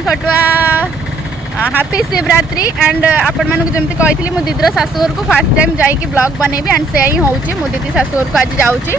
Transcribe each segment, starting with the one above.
Mummy Khatua happy Shivratri and आपण मानक जमती कही मो दीदीर शाशुघर को फास्ट टाइम जाइए ब्लॉग बनैबी एंड से ही होची मो दीदी शाशुघर को आज जाऊँगी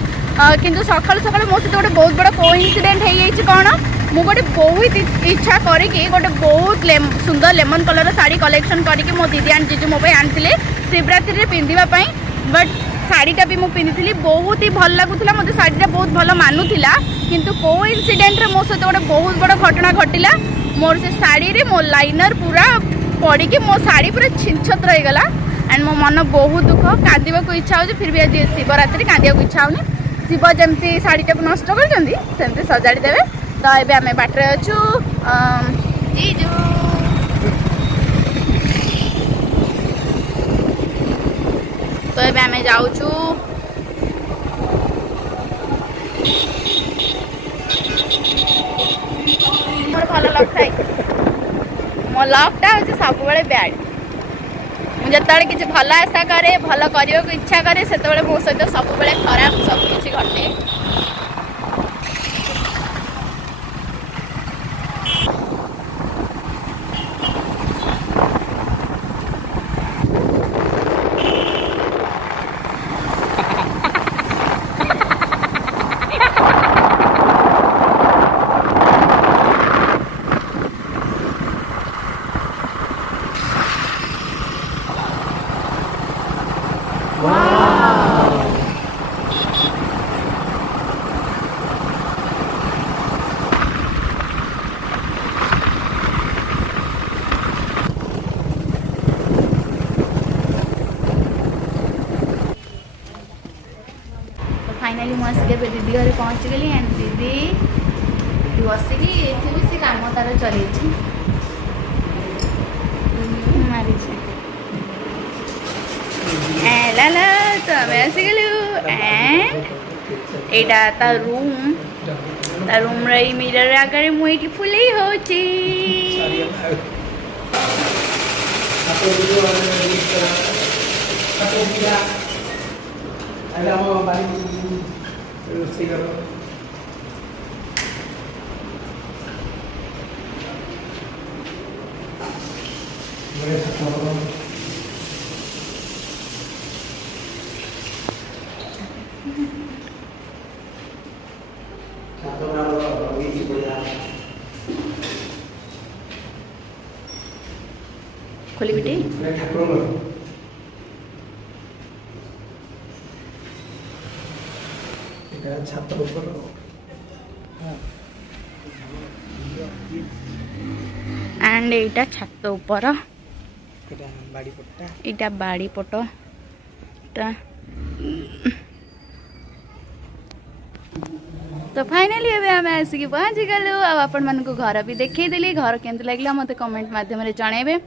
किंतु सकाल सकाल मो सहित गोटे बहुत बड़ा कोइंसिडेंट हो जाइए कौन मु गोटे बहुत इच्छा करी गोटे बहुत सुंदर लेमन कलर साड़ी कलेक्शन करके मो दीदी एंड जीजू मो आनी शिवरात्रि पिंधापी बट शाड़ीटा भी मुझे पिंधि बहुत ही भल लगुला मतलब शाड़ीटा बहुत भल मानुला किंतु कोइंसिडेंट मो सहित गोटे बहुत बड़ा घटना घटिला मोर से शाड़ी रे मो लाइनर पूरा पड़ी कि मो शाड़ी पूरा छिनछत रहीगला एंड मो मन बहुत दुख कांदा को इच्छा हो फिर भी आज शिवरात्रि कांदा को इच्छा होनी शिव जमती शाड़ीटा को नष्ट करमती सजाड़ी देवे तो ये आम बाटर अच्छु तो ये आम जाऊँ मोर भल लक थाई मो लकटा हूँ सब बैड मुझे किसी भल आशा करे भल करने को इच्छा करे से मो सहित सब खराब सब किसी घटे फाइनाली मुझे दीदी घर पहुँच गली एंड दीदी बसिकी ये भी कम तार चल मारी तो आम आसीगलु एंड एटा ता रूम रही मिरर आगे मुझे फुले होची खोली बेटी छात एंड एटा छात ऊपर इटा बाड़ी पट तो फाइनाली एबे आम आसिक पहुँची गलु आपण मन को घर भी देखी घर केमती लगे मत कमेंट माध्यम जनइबे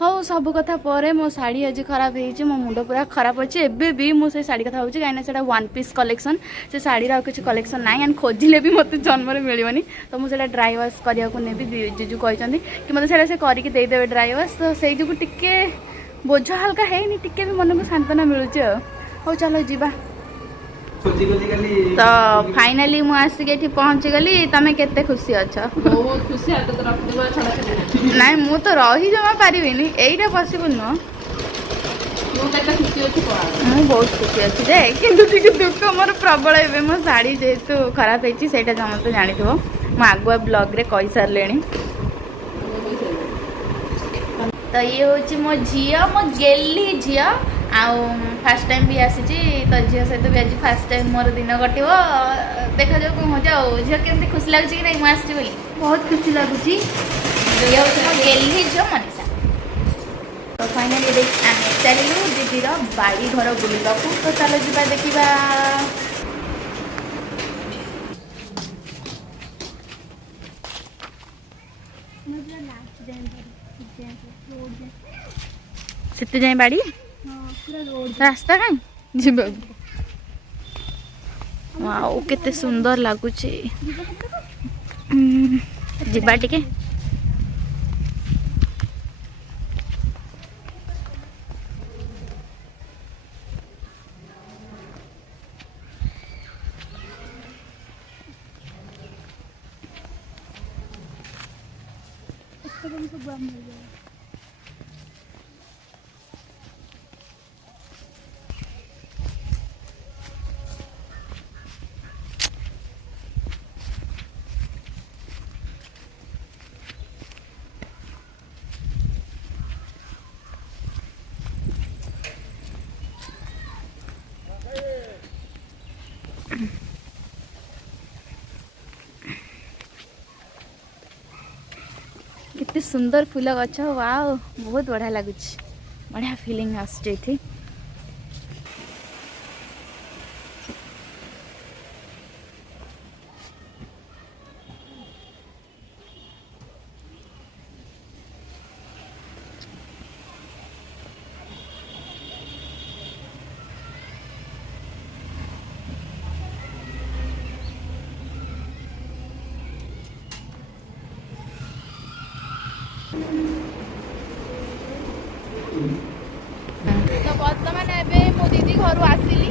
हाँ सब कथा पर मो शाड़ी आज खराब हो मो मुंड पूरा खराब अच्छे एबे भी मुझे शाड़ी कथा हूँ कहीं से वन पीस कलेक्शन से शाड़ी किसी कलेक्शन ना एंड खोजिले भी मत जन्म मिलनी तो मुझे ड्राई वाश करने को नेबी जीजू कहते कि मतलब से करके देदेवे ड्राई वाश तो से जो टिके बोझ हल्का है टिके भी मन को सांत्वना मिलूँ हो चलो जीवा तो फाइनाली मु आसिक एठी पहुँची गली तमें केते खुशी अच्छा बहुत खुशी ना मु तो रही जमा पारिनी यहीटा पॉसिबल नुह मु बहुत खुशी अच्छी जे कि दुख मोर प्रबल ए मो शाड़ी जेहेतु खराब होती से समस्त जानी मु आगुआ ब्लॉग रे कही सारे तो ये हूँ मो झी मो गेली झी आउ फास्ट टाइम भी आसी तो झील सहित भी आज फास्ट टाइम मोर दिन कटो देखा जाऊ कौन हो जाओ झील केमती खुशी लगुच कि नहीं मुझे बोली बहुत खुशी लगुच ये हूँ मो गेली झील मनीषा तो फाइनाली आम चलू दीदीर बाड़ी घर बुलवा तो चलो जा देखा से जाए बाड़ी रास्ता कहीं जीव वाओ केते सुंदर लगुच जीवा टिके सब मिल जाएगा। कितनी सुंदर फूल गछ वाओ बहुत बढ़िया लगुच बढ़िया फीलिंग आसुची तो बर्तमान एवं मो दीदी घर आसिली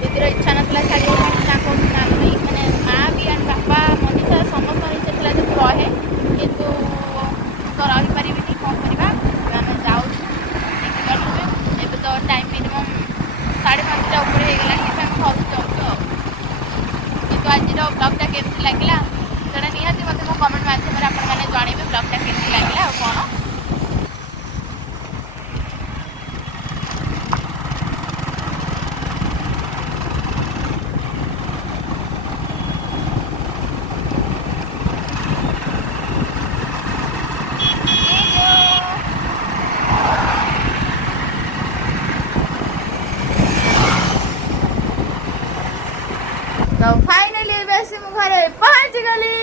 दीदीर इच्छा नाला छाड़ी मैंने माँ भी एंड बापा मनीषा समस्त इच्छा था जो रहे कितु तो रहीपर कौन करवा आम जाऊँ एवं तो टाइम मिनिमम 5:30 ऊपर होगला घर जाऊँ कितु आज ब्लॉगटा केमती लगे सेटा निहाती मत मो कमेंट माध्यम आपने जनइबे ब्लॉगटा केमती लगे आ कौन तो फाइनली बेसी मु घरे पहुंच गली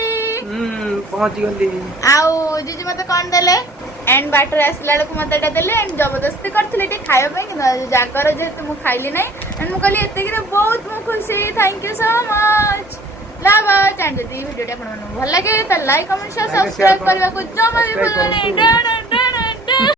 आउ जीजी मते कौन देले एंड बाटर आसला बेलू मत एटा देले एंड जबरदस्ती करथिले टे खाଇବା ପାଇଁ कि जागर जेतु मु खाइली नै एंड मु कहली एते कि बहुत मु खुशी thank you so much love and the video आपन भल लगे त लाइक कमेंट शेयर सब्सक्राइब करबा को जमा भी भूलनी